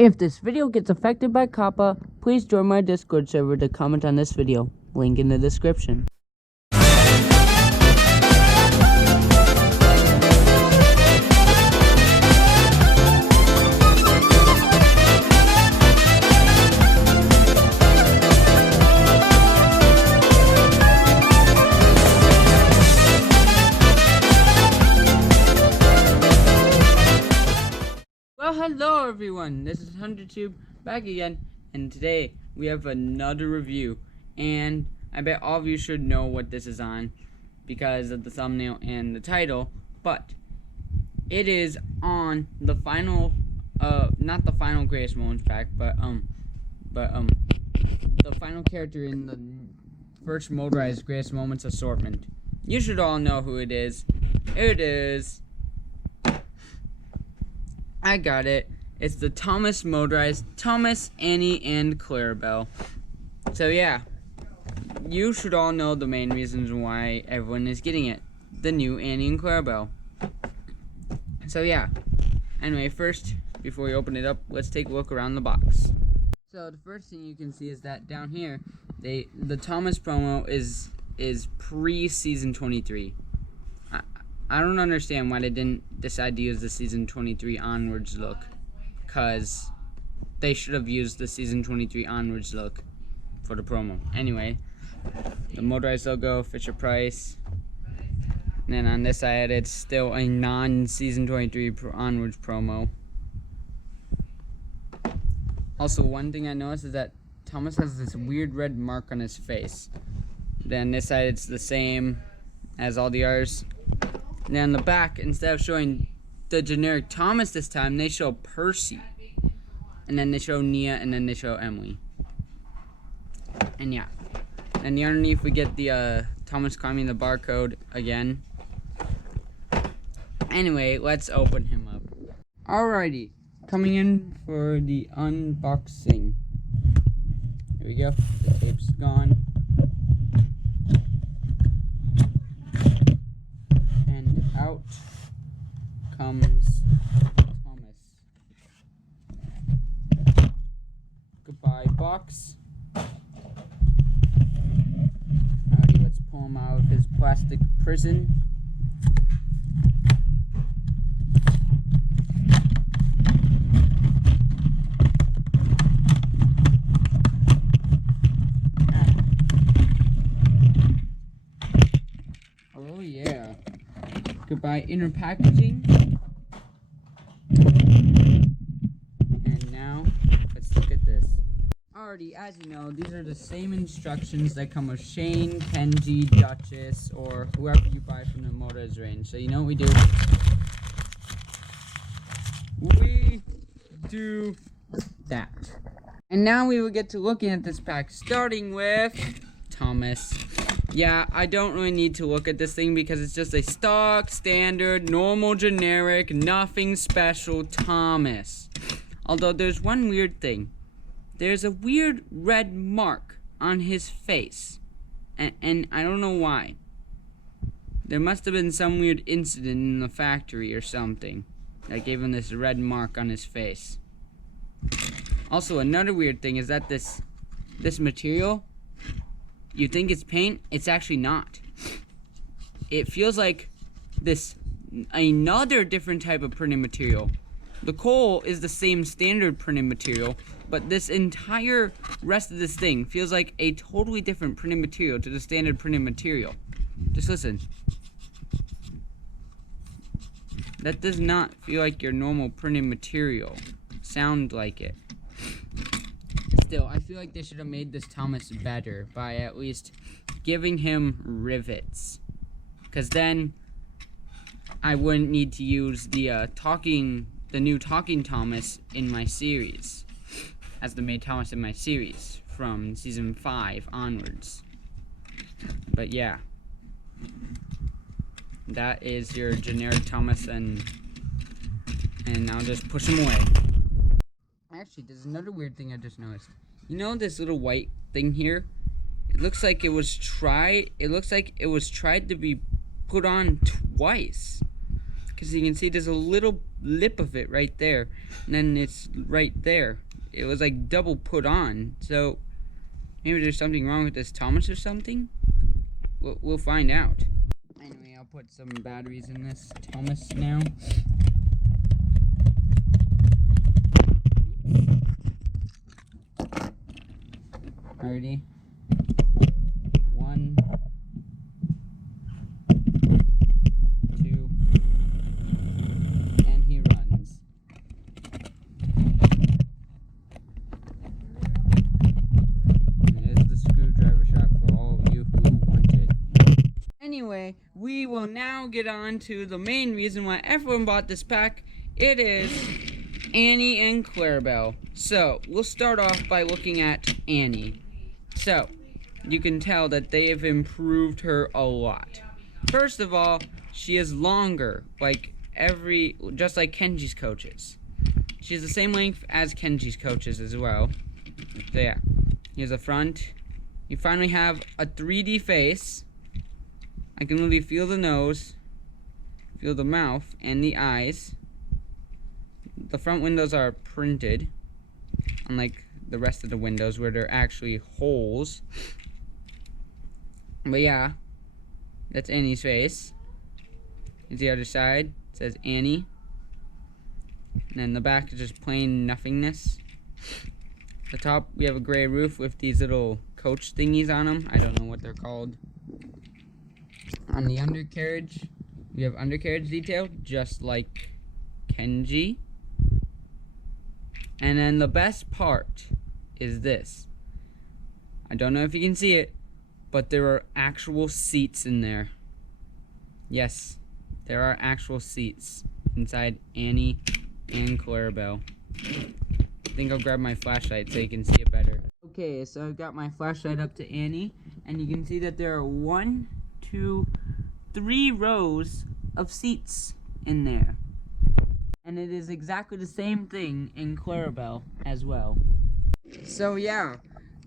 If this video gets affected by COPPA, please join my Discord server to comment on this video. Link in the description. Well, hello everyone, this is HunterTube back again, and today we have another review, and I bet all of you should know what this is on because of the thumbnail and the title, but it is on the final, not the final Greatest Moments pack, but the final character in the first Motorized Greatest Moments assortment. You should all know who it is. It is... I got it. It's the Thomas Motorized Thomas, Annie, and Clarabel. So yeah, you should all know the main reasons why everyone is getting it. The new Annie and Clarabel. So yeah. Anyway, first, before we open it up, let's take a look around the box. So the first thing you can see is that down here, the Thomas promo is pre-season 23. I don't understand why they didn't decide to use the season 23 onwards look, cause they should have used the season 23 onwards look for the promo. Anyway, the Motorized logo, Fisher Price, and then on this side it's still a non-season 23 onwards promo. Also, one thing I noticed is that Thomas has this weird red mark on his face. Then this side it's the same as all the others. And then on the back, instead of showing the generic Thomas this time, they show Percy. And then they show Nia, and then they show Emily. And yeah. And the underneath we get the Thomas climbing the barcode again. Anyway, let's open him up. Alrighty. Coming in for the unboxing. Here we go. The tape's gone. Out comes Thomas. Goodbye, box. Alrighty, let's pull him out of his plastic prison. Oh yeah. Goodbye inner packaging. And now, let's look at this. Alrighty, as you know, these are the same instructions that come with Shane, Kenji, Duchess, or whoever you buy from the Motorized range. So you know what we do? We do that. And now we will get to looking at this pack, starting with Thomas. Yeah, I don't really need to look at this thing because it's just a stock, standard, normal, generic, nothing special Thomas. Although there's one weird thing. There's a weird red mark on his face. And I don't know why. There must have been some weird incident in the factory or something that gave him this red mark on his face. Also, another weird thing is that this material... You think it's paint? It's actually not. It feels like another different type of printing material. The coal is the same standard printing material, but this entire rest of this thing feels like a totally different printing material to the standard printing material. Just listen. That does not feel like your normal printing material. Sound like it. Still, I feel like they should have made this Thomas better by at least giving him rivets. Because then I wouldn't need to use the new talking Thomas in my series. As the main Thomas in my series from season 5 onwards. But yeah. That is your generic Thomas, and I'll just push him away. Actually, there's another weird thing I just noticed. You know this little white thing here? It looks like it was tried to be put on twice. Because you can see there's a little lip of it right there. And then it's right there. It was like double put on. So maybe there's something wrong with this Thomas or something? We'll find out. Anyway, I'll put some batteries in this Thomas now. Alrighty. 1, 2, and he runs. And there's the screwdriver shop for all of you who want it. Anyway, we will now get on to the main reason why everyone bought this pack. It is Annie and Clarabel. So, we'll start off by looking at Annie. So, you can tell that they have improved her a lot. First of all, she is longer, just like Kenji's coaches. She has the same length as Kenji's coaches as well. So yeah, here's the front. You finally have a 3D face. I can really feel the nose, feel the mouth, and the eyes. The front windows are printed, unlike the rest of the windows where they're actually holes. But yeah, that's Annie's face. Here's the other side. It says Annie. And then the back is just plain nothingness. The top, we have a gray roof with these little coach thingies on them. I don't know what they're called. On the undercarriage, we have undercarriage detail, just like Kenji. And then the best part is this. I don't know if you can see it, but there are actual seats in there. Yes, there are actual seats inside Annie and Clarabel. I think I'll grab my flashlight so you can see it better. Okay, so I've got my flashlight up to Annie, and you can see that there are 1, 2, 3 rows of seats in there. And it is exactly the same thing in Clarabel as well. So yeah,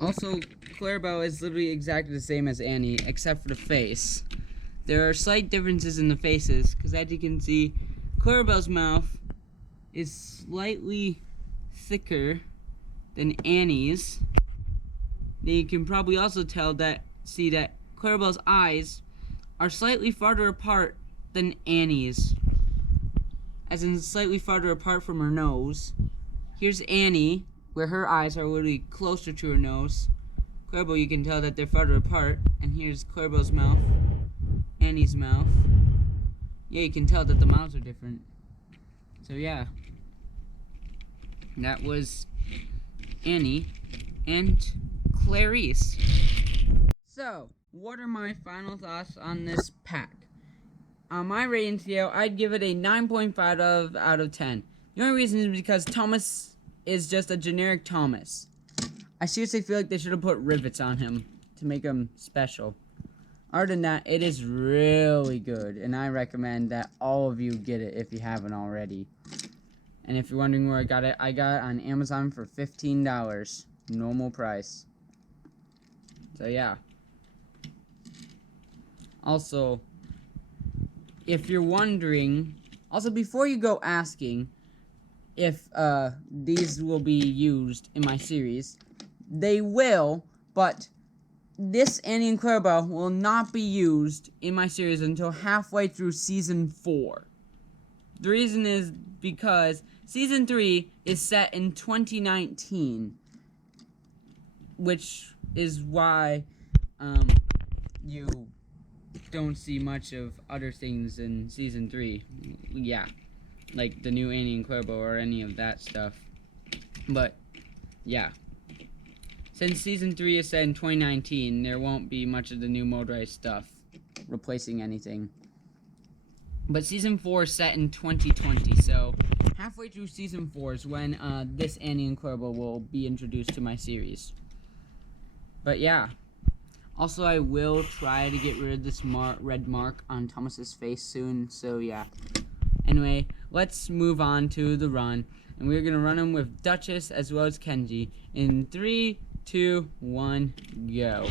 also Clarabel is literally exactly the same as Annie, except for the face. There are slight differences in the faces, because as you can see, Clarabel's mouth is slightly thicker than Annie's. Then you can probably also see that Clarabel's eyes are slightly farther apart than Annie's. As in slightly farther apart from her nose. Here's Annie, where her eyes are literally closer to her nose. Clarabel, you can tell that they're farther apart. And here's Clarabel's mouth, Annie's mouth. Yeah, you can tell that the mouths are different. So yeah, that was Annie and Clarice. So, what are my final thoughts on this pack? On my rating scale, I'd give it a 9.5 out of 10. The only reason is because Thomas is just a generic Thomas. I seriously feel like they should have put rivets on him to make him special. Other than that, it is really good, and I recommend that all of you get it if you haven't already. And if you're wondering where I got it on Amazon for $15, normal price. So yeah. Also, if you're wondering, before you go asking if these will be used in my series, they will, but this Annie and Clarabel will not be used in my series until halfway through Season 4. The reason is because Season 3 is set in 2019, which is why you don't see much of other things in Season 3. Yeah, like the new Annie and Clarabel or any of that stuff. But, yeah. Since Season 3 is set in 2019, there won't be much of the new motorized stuff replacing anything. But Season 4 is set in 2020, so halfway through Season 4 is when this Annie and Clarabel will be introduced to my series. But yeah. Also, I will try to get rid of this red mark on Thomas's face soon, so yeah. Anyway, let's move on to the run. And we're going to run them with Duchess as well as Kenji. In 3, 2, 1, go.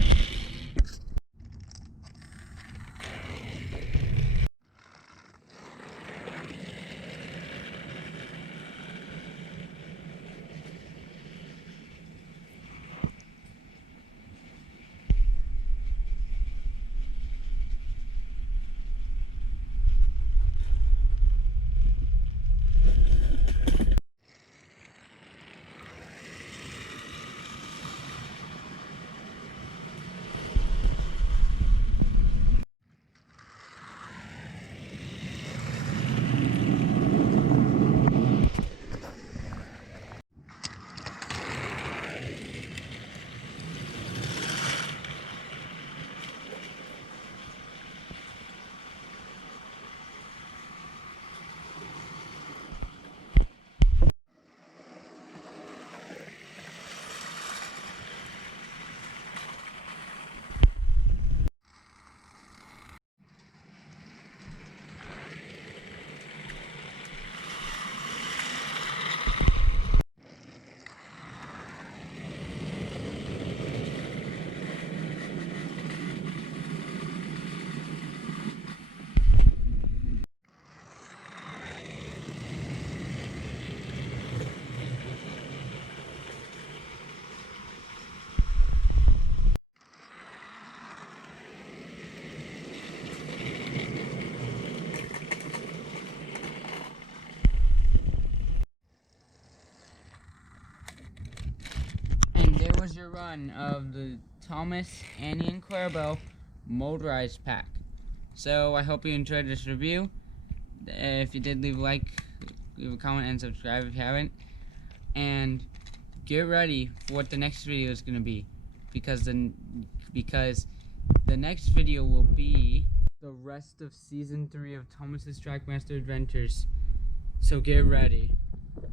was your run of the Thomas, Annie, and Clarabel Motorized pack. So I hope you enjoyed this review. If you did, leave a like, leave a comment, and subscribe if you haven't. And get ready for what the next video is going to be, because the next video will be the rest of season 3 of Thomas's Trackmaster Adventures. So get ready.